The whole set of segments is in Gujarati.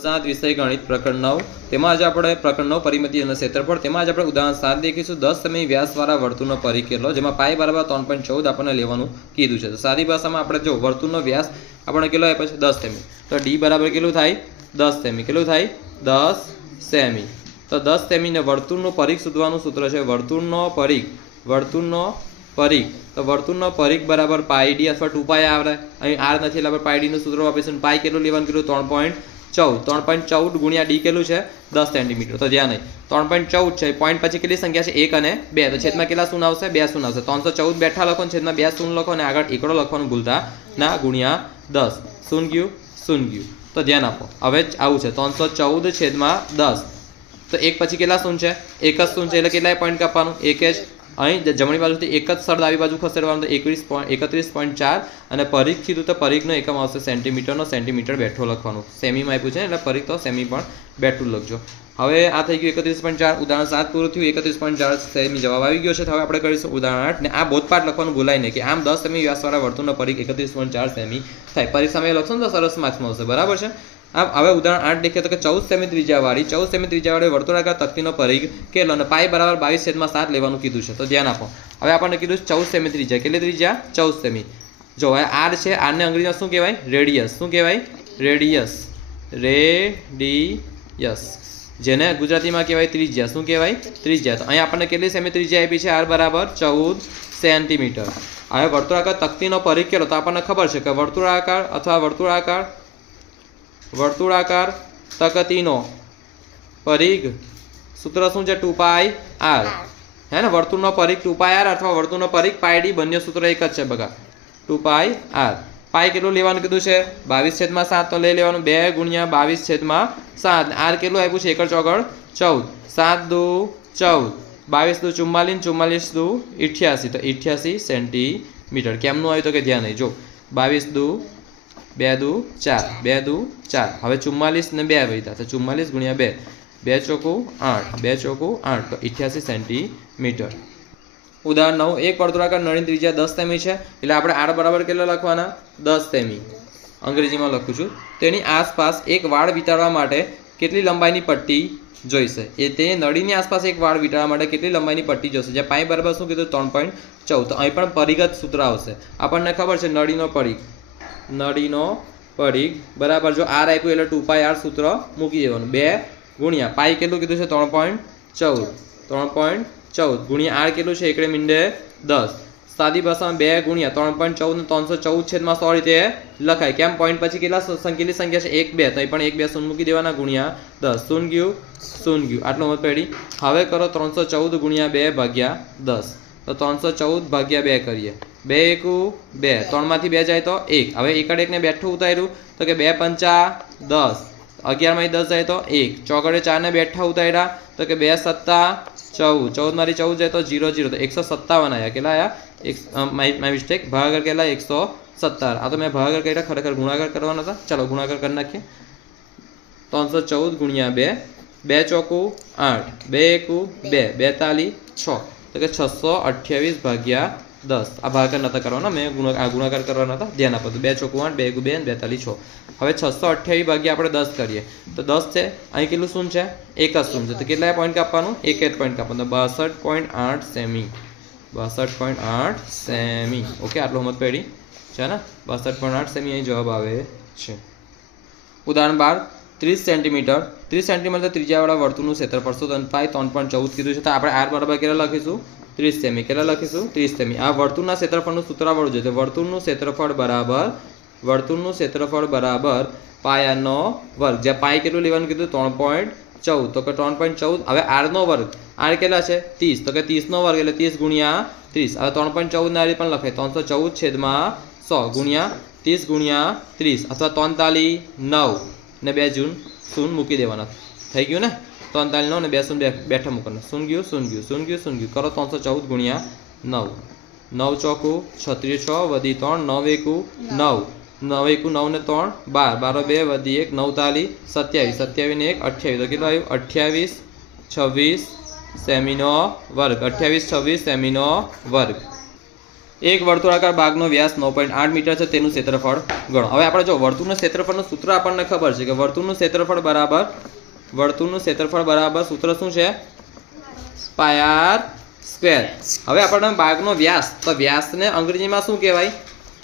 7 विषय गणित प्रकरण 9 તેમાં આજે આપણે પ્રકરણ 9 પરિમિતિ અને ક્ષેત્રફળ તેમાં આજે આપણે ઉદાહરણ 7 દેખીશું 10 સેમી વ્યાસવાળા વર્તુળનો પરિઘ કેટલો જેમાં પાઈ બરાબર 3.14 આપણને લેવાનું કીધું છે તો સાદી ભાષામાં આપણે જો વર્તુળનો વ્યાસ આપણને કેટલો આપ્યો છે 10 સેમી તો d બરાબર કેટલું થાય 10 સેમી કેટલું થાય 10 સેમી તો 10 સેમીને વર્તુળનો પરિઘ શોધવાનું સૂત્ર છે વર્તુળનો પરિઘ તો વર્તુળનો પરિઘ બરાબર પાઈ d અથવા 2 પાઈ આવે અહીં r નથી એટલે આપણે પાઈ d નું સૂત્ર વાપરીશું પાઈ કેટલું લેવાનું કીધું 3.14 ગુણ્યા ડી કેટલું છે 10 સેન્ટીમીટર તો ધ્યાન નહીં 3.14 છે પોઈન્ટ પછી કેટલી સંખ્યા છે 1 અને 2 તો છેદમાં કેટલા શૂન્ય આવશે 2 શૂન્ય આવશે 314 બેઠા લખો છેદમાં 2 શૂન્ય લખો અને આગળ એકડો લખવાનું ભૂલતા ના ગુણ્યા 10 શૂન્ય ગયું તો ધ્યાન આપો હવે આવું છે 314 છેદમાં 10 તો એક પછી કેટલા શૂન્ય છે એક જ શૂન્ય છે એટલે કેટલા પોઈન્ટ કાપવાનું એક જ અહીં જમણી બાજુથી એક જ સળ ડાબી બાજુ ખસેડવાનું તો 31.4 અને પરિઘ કીધું તો પરિઘનો એકમ આવશે સેન્ટીમીટરનો સેન્ટીમીટર બેઠો લખવાનું સેમીમાં આપ્યું છે એટલે પરિઘ તો સેમી પણ બેઠું લખજો હવે આ થઈ ગયું 31.4 ઉદાહરણ 7 પૂરું થયું 31.4 સેમી જવાબ આવી ગયો છે હવે આપણે કરીશું ઉદાહરણ 8 ને આ બોધપાઠ લખવાનું ભૂલાય નહીં કે આમ 10 સેમી વ્યાસવાળા વર્તુળનો પરિઘ 31.4 સેમી થાય પરીક્ષામાં એ લખશો ને તો સરસ માર્ક્સમાં આવશે બરાબર છે હવે ઉદાહરણ 8 દેખીએ તો કે 14 સેમી ત્રિજ્યાવાળી વર્તુળાકાર તકતીનો પરિઘ કેટલો અને પાઈ બરાબર 22/7 લેવાનું કીધું છે તો ધ્યાન આપો હવે આપણને કીધું 14 સેમી ત્રિજ્યા કેટલી ત્રિજ્યા 14 સેમી જો હવે r છે r ને અંગ્રેજીમાં શું કહેવાય રેડિયસ શું કહેવાય રેડિયસ જેને ગુજરાતીમાં કહેવાય ત્રિજ્યા શું કહેવાય ત્રિજ્યા તો અહીં આપણને કેટલી સેમી ત્રિજ્યા આપી છે r બરાબર 14 સેન્ટીમીટર હવે વર્તુળાકાર તકતીનો પરિઘ કેટલો તો આપણને ખબર છે કે વર્તુળાકાર અથવા વર્તુળાકાર તકતીનો પરિઘ સૂત્ર શું છે 2πr હે ને વર્તુળનો પરિઘ 2πr અથવા વર્તુળનો પરિઘ πd બંને સૂત્ર એક જ છે બગા 2πr પાઈ કેટલું લેવાનું કીધું છે 22/7 તો લઈ લેવાનું 2 ગુણ્યા 22/7 r કેટલું આપ્યું છે 1 ચોગડ 14 7 દુ 14 22 દુ 44 44 દુ 88 તો 88 સેન્ટીમીટર કેમનું આવ્યું તો કે ધ્યાન નહીં જો 22 દુ 2 દુ 4 2 દુ 4 હવે 44 ને 2 વૈતા તો 44 ગુણ્યા 2 2 ચોકું 8 2 ચોકું 8 તો 88 સેન્ટીમીટર ઉદાહરણ 9 એક વર્તુળાકાર નળીની ત્રિજ્યા 10 સેમી છે એટલે આપણે r બરાબર કેટલા લખવાના 10 સેમી અંગ્રેજીમાં લખું છું તેની આસપાસ એક વાળ વિતાડવા માટે કેટલી લંબાઈની પટ્ટી જોઈશે એ તે નળીની આસપાસ એક વાળ વિતાડવા માટે કેટલી લંબાઈની પટ્ટી જોઈશે જે પાઈ બરાબર શું કીધું 3.14 તો અહીં પણ પરિઘત સૂત્ર આવશે આપણને ખબર છે નળીનો પરિઘ બરાબર જો r આપ્યું એટલે 2πr સૂત્ર મૂકી દેવાનું 2 ગુણ્યા પાઈ કેટલું કીધું છે 3.14 ગુણ્યા r કેટલું છે એકડે મીંડે 10 સાદી ભાષામાં 2 ગુણ્યા 3.14 ને 314 છેદમાં 100 રીતે લખાય કેમ પોઈન્ટ પછી કેટલી સંખ્યા છે 1 2 તો અહીં પણ 1 2 શૂન્ય મૂકી દેવાના ગુણ્યા 10 શૂન્ય ગયું આટલો મત પડી હવે કરો 314 ગુણ્યા 2 ભાગ્યા 10 તો 314 ભાગ્યા 2 કરીએ 2 એકુ 2 3 માંથી 2 જાય તો 1 હવે એકડ એકને બેઠું ઉતાર્યું તો કે 2 પંચા 10 11 માંથી 10 જાય તો 1 ચોગડે 4 ને બેઠા ઉતાર્યા તો કે 2 સત્તા 14 માંથી 14 જાય તો 0 0 તો 157 આયા કેટલા આયા માય મિસ્ટેક ભાગાકાર કેટલા 117 આ તો મેં ભાગાકાર કર્યા ખરેખર ગુણાકાર કરવાનો હતા ચાલો ગુણાકાર કરી નાખીએ 314 ગુણ્યા 2 2 ચોકું 8 2 એકુ 2 42 6 તો કે 628 ભાગ્યા 10 આ ભાગાકાર નતા કરવાના મેં ગુણાકાર કરવાના હતા ધ્યાન આપો તો 2 ચોકું 8 2 એકુ 2 42 6 હવે 628 ભાગ્યા આપણે 10 કરીએ તો 10 છે અહીં કેટલું શૂન્ય છે એક જ શૂન્ય છે તો કેટલા પોઈન્ટ કાપવાનું એક જ પોઈન્ટ કાપવાનું તો 62.8 સેમી 62.8 સેમી ઓકે આટલો મત પડી છે ને 62.8 સેમી અહીં જવાબ આવે છે ઉદાહરણ 12 30 સેન્ટીમીટર ત્રિજ્યાવાળા વર્તુળનું ક્ષેત્રફળ શોધો અને પાઈ 3.14 કીધું છે તો આપણે r બરાબર કેટલા લખીશું 30 સેમી કેટલા લખીશું 30 સેમી આ વર્તુળના ક્ષેત્રફળનું સૂત્ર આવડવું જોઈએ વર્તુળનું ક્ષેત્રફળ બરાબર પાયાનો વર્ગ જ્યાં પાઈ કેટલું લેવાનું કીધું 3.14 તો કે 3.14 હવે r નો વર્ગ r કેટલા છે 30 તો કે 30 નો વર્ગ એટલે 30 ગુણ્યા 30 હવે 3.14 ના પણ લખાય 314 છેદમાં 100 ગુણ્યા 30 ગુણ્યા 30 અથવા 43 9 ને 2 જૂન શૂન્ય મૂકી દેવાના થઈ ગયું ને 43 9 ને 2 શૂન્ય બેઠા મૂકવાના શૂન્ય ગયું કરો 314 ગુણ્યા 9 9 ચોકું 36 6 વધી 3 9 એકુ 9 9 એકુ 9 ને 3 12 12 2 વધી 1 9 તાલી 27 27 ને 1 28 તો કેટલું આવ્યું 28 26 સેમીનો વર્ગ 28 26 સેમીનો વર્ગ એક વર્તુળાકાર ભાગનો વ્યાસ 9.8 મીટર છે, તેનું ક્ષેત્રફળ ગણો. હવે આપણે જો વર્તુળનું ક્ષેત્રફળનું સૂત્ર આપણને ખબર છે કે વર્તુળનું ક્ષેત્રફળ બરાબર સૂત્ર શું છે? Pi R square. હવે આપણને ભાગનો વ્યાસ, તો વ્યાસને અંગ્રેજીમાં શું કહેવાય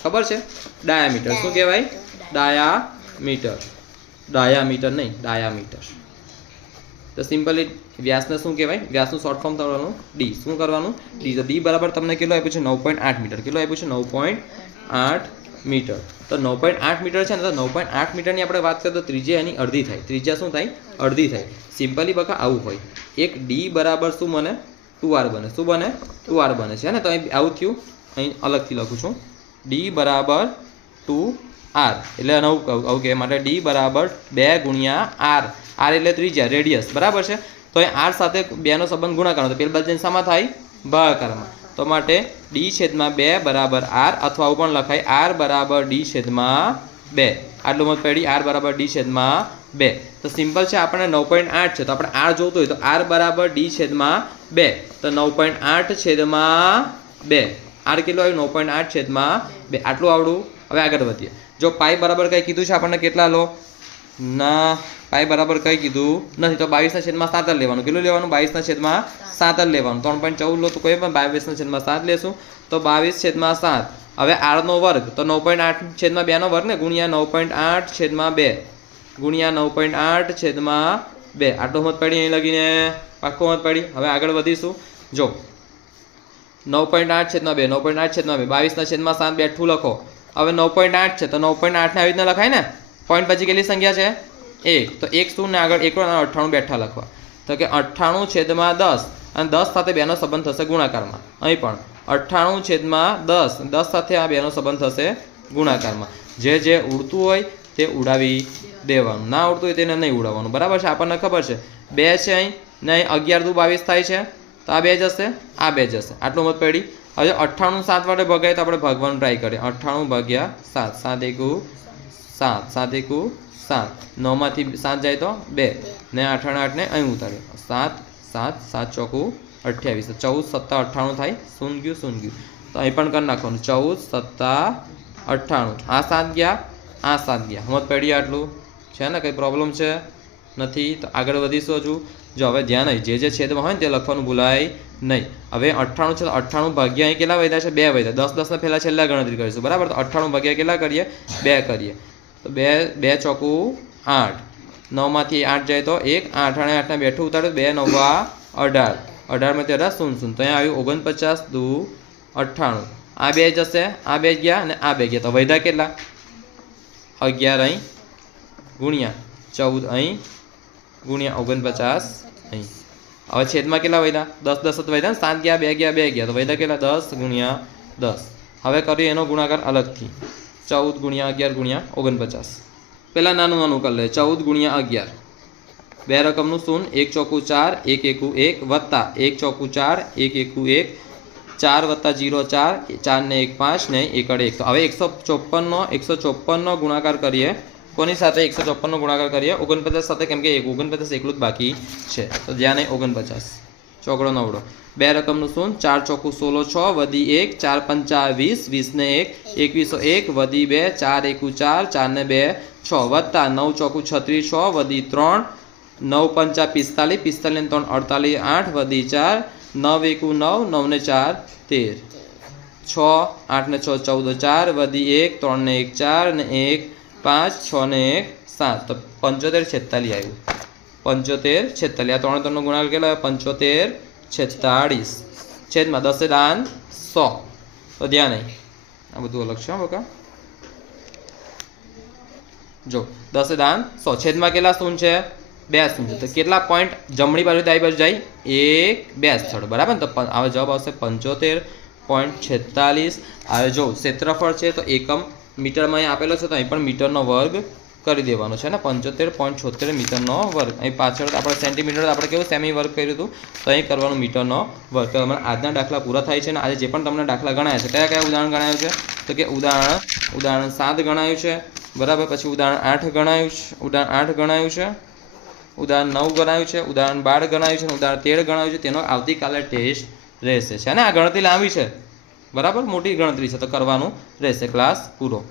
ખબર છે? ડાયામીટર. શું કહેવાય? ડાયામીટર. ડાયામીટર નહીં, ડાયામીટર. તો સિમ્પલી વ્યાસને શું કહેવાય? વ્યાસનું શોર્ટ ફોર્મ કરવાનું ડી. શું કરવાનું? ડી. તો ડી બરાબર તમને કેટલું આપ્યું છે? 9.8 મીટર. કેટલું આપ્યું છે? 9.8 મીટર. તો 9.8 મીટર છે ને, તો 9.8 મીટરની આપણે વાત કરીએ તો ત્રિજ્યા એની અડધી થાય. ત્રિજ્યા શું થાય? અડધી થાય. સિમ્પલી બકા આવું હોય. એક ડી બરાબર શું બને? 2r બને. શું બને? 2r બને છે ને. તો અહીં આવું થયું. અહીં અલગથી લખું છું. ડી બરાબર 2r. એટલે નવું આવું કહેવાય માટે ડી બરાબર 2 ગુણ્યા r. r એટલે ત્રિજ્યા, રેડિયસ. બરાબર છે. તો અહીં r સાથે 2 નો સંબંધ ગુણાકાર, તો પેલી બાજુ શામાં થાય? ભાગાકારમાં. તો માટે ડી છેદમાં 2 બરાબર r, અથવા આવું પણ લખાય r બરાબર ડી છેદમાં 2. આટલું મત પડી r બરાબર ડી છેદમાં 2. તો સિમ્પલ છે. આપણને 9.8 છે, તો આપણે r જોતું હોય તો r બરાબર ડી છેદમાં 2. તો 9.8 છેદમાં 2. r કેટલું આવ્યું? 9.8 છેદમાં 2. આટલું આવડું. હવે આગળ વધીએ. જો પાઈ બરાબર કંઈ કીધું છે આપણને, કેટલા લો? ના, પાઈ બરાબર કંઈ કીધું નથી, તો 22/7 લેવાનું. કેટલું લેવાનું? 22/7 લેવાનું. 3.14 લો તો કોઈ પણ 22/7 લેશું તો 22/7. હવે r નો વર્ગ, તો 9.8/2 નો વર્ગ ને, ગુણ્યા 9.8/2 ગુણ્યા 9.8/2. આટલો મત પડી અહીં લગીને, પાક્કો મત પડી. હવે આગળ વધીશું. જો 9.8/2 9.8/2 22/7 બેઠું લખો. હવે 9.8 છે તો 9.8 ને આવી રીતના લખાય ને. પોઈન્ટ પછી કેટલી સંખ્યા છે? 1. તો 1 શું ને આગળ 198 બેઠા લખવા. તો કે 98/10, અને 10 સાથે 2 નો સંબંધ થશે ગુણાકારમાં. અહીં પણ 98/10, 10 સાથે આ 2 નો સંબંધ થશે ગુણાકારમાં. જે ઉડતું હોય તે ઉડાવી દેવાનું, ના ઉડતું હોય તેને નહીં ઉડાવવાનું. બરાબર છે. આપણને ખબર છે 2 છે અહીં ને, અહીં 11 દુ 22 થાય છે, તો આ 2 જશે, આ 2 જશે. આટલું મત પડી. હવે 98 7 વડે ભગાય તો આપણે ભાગવાનું ટ્રાય કરીએ. 98/7, 7 1 7, 7 1 7. 9 માંથી 7 જાય તો 2 ને 8 અને 8 ને અહીં ઉતાર્યો. 7 7 7 ચોકું 28. 14 7 98 થાય. શૂન્ય ગયું. તો અહીં પણ કરી નાખવાનું. 14 7 98. આ 7 ગયા, આ 7 ગયા. મત પડી. આટલું છે ને, કંઈ પ્રોબ્લેમ છે? નથી. તો આગળ વધીશું હજુ. જો હવે ધ્યાન નહીં, જે છેદમાં હોય ને તે લખવાનું ભૂલાય નહીં. હવે 98 છે તો 98 ભાગ્યા અહીં કેટલા વધ્યા છે? 2 વધ્યા. 10 10 ને પહેલાં છેલ્લા ગણતરી કરીશું. બરાબર. તો 98 ભાગ્યા કેટલા કરીએ? 2 કરીએ. તો 2 ચોકું 8. 9 માંથી 8 જાય તો 1, 8 અને 8 ને બેઠું ઉતાર્યું. 2 9 18. 18 માં 13 0 0. તો અહીંયા આવ્યું 49 દુ 98. આ 2 જશે, આ 2 ગયા અને આ 2 ગયા. તો વધ્યા કેટલા? 11 અહીં ગુણ્યા 14 અહીં ગુણ્યા 49 અહીં. હવે છેદમાં કેટલા વધ્યા? 10 10 વધ્યા. 7 ગયા, 2 ગયા, 2 ગયા. તો વધ્યા કેટલા? 10 ગુણ્યા 10. હવે કરીએ એનો ગુણાકાર અલગથી. 14 ગુણ્યા 11 ગુણ્યા 49. પહેલાં નાનું કરી લે. 14 ગુણ્યા 11. 2 રકમનું શૂન્ય. 1 ચોકું 4, 1 1 1 વત્તા 1 ચોકું 4, 1 1 1 4 વત્તા 0 4, 4 ને 1 5 ને 1 1. તો હવે 154 નો ગુણાકાર કરીએ. કોની સાથે? 154 નો ગુણાકાર કરીએ 49 સાથે, કેમ કે 49 એકલું જ બાકી છે. તો ધ્યાન નહીં. 49 ચોકડો નવડો. 2 રકમનું શૂન્ય. 4 ચોકું 16 6 વધી 1, 4 5 20, 20 ને 1 21 1 વધી 2, 4 1 4, 4 ને 2 6 વત્તા 9 ચોકું 36 6 વધી 3, 9 5 45, 45 ને 3 48, 8 વધી 4, 9 1 9, 9 ને 4 13, 6 8 ને 6 14, 4 વધી 1, 3 ને 1 4 ને 1 5, 6 ને 1 7. તો 75 46 આવ્યું. 75 46. આ 3 3 નો ગુણાકાર કેટલો આવ્યો? 75 46 છેદમાં 10 દાન 100. તો ધ્યાન નહીં, આ બધું અલગ છે બકા. જો 10 દાન 100 છેદમાં કેટલા શૂન્ય છે? 2 શૂન્ય. તો કેટલા પોઈન્ટ જમણી બાજુ ડાબી બાજુ જાય? 1 2 સ્થળ. બરાબર. તો હવે જવાબ આવશે 75.46. હવે જો ક્ષેત્રફળ છે તો એકમ મીટરમાં અહીં આપેલો છે, તો અહીં પણ મીટરનો વર્ગ કરી દેવાનો છે ને. 75.76 મીટરનો વર્ગ. અહીં પાછળ આપણે સેન્ટીમીટર, આપણે કેવું સેમી વર્ગ કર્યું હતું, તો અહીં કરવાનું મીટરનો વર્ગ. તો તમારે આજના દાખલા પૂરા થાય છે ને. આજે જે પણ તમને દાખલા ગણાયા છે, કયા કયા ઉદાહરણ ગણાયું છે? તો કે ઉદાહરણ 7 ગણાયું છે. બરાબર. પછી ઉદાહરણ 8 ગણાયું છે, ઉદાહરણ 8 ગણાયું છે, ઉદાહરણ 9 ગણાયું છે, ઉદાહરણ 12 ગણાયું છે, ઉદાહરણ 13 ગણાયું છે. તેનો આવતીકાલે ટેસ્ટ રહેશે છે ને. આ ગણતરી લાંબી છે, બરાબર, મોટી ગણતરી છે તો કરવાનું રહેશે. ક્લાસ પૂરો.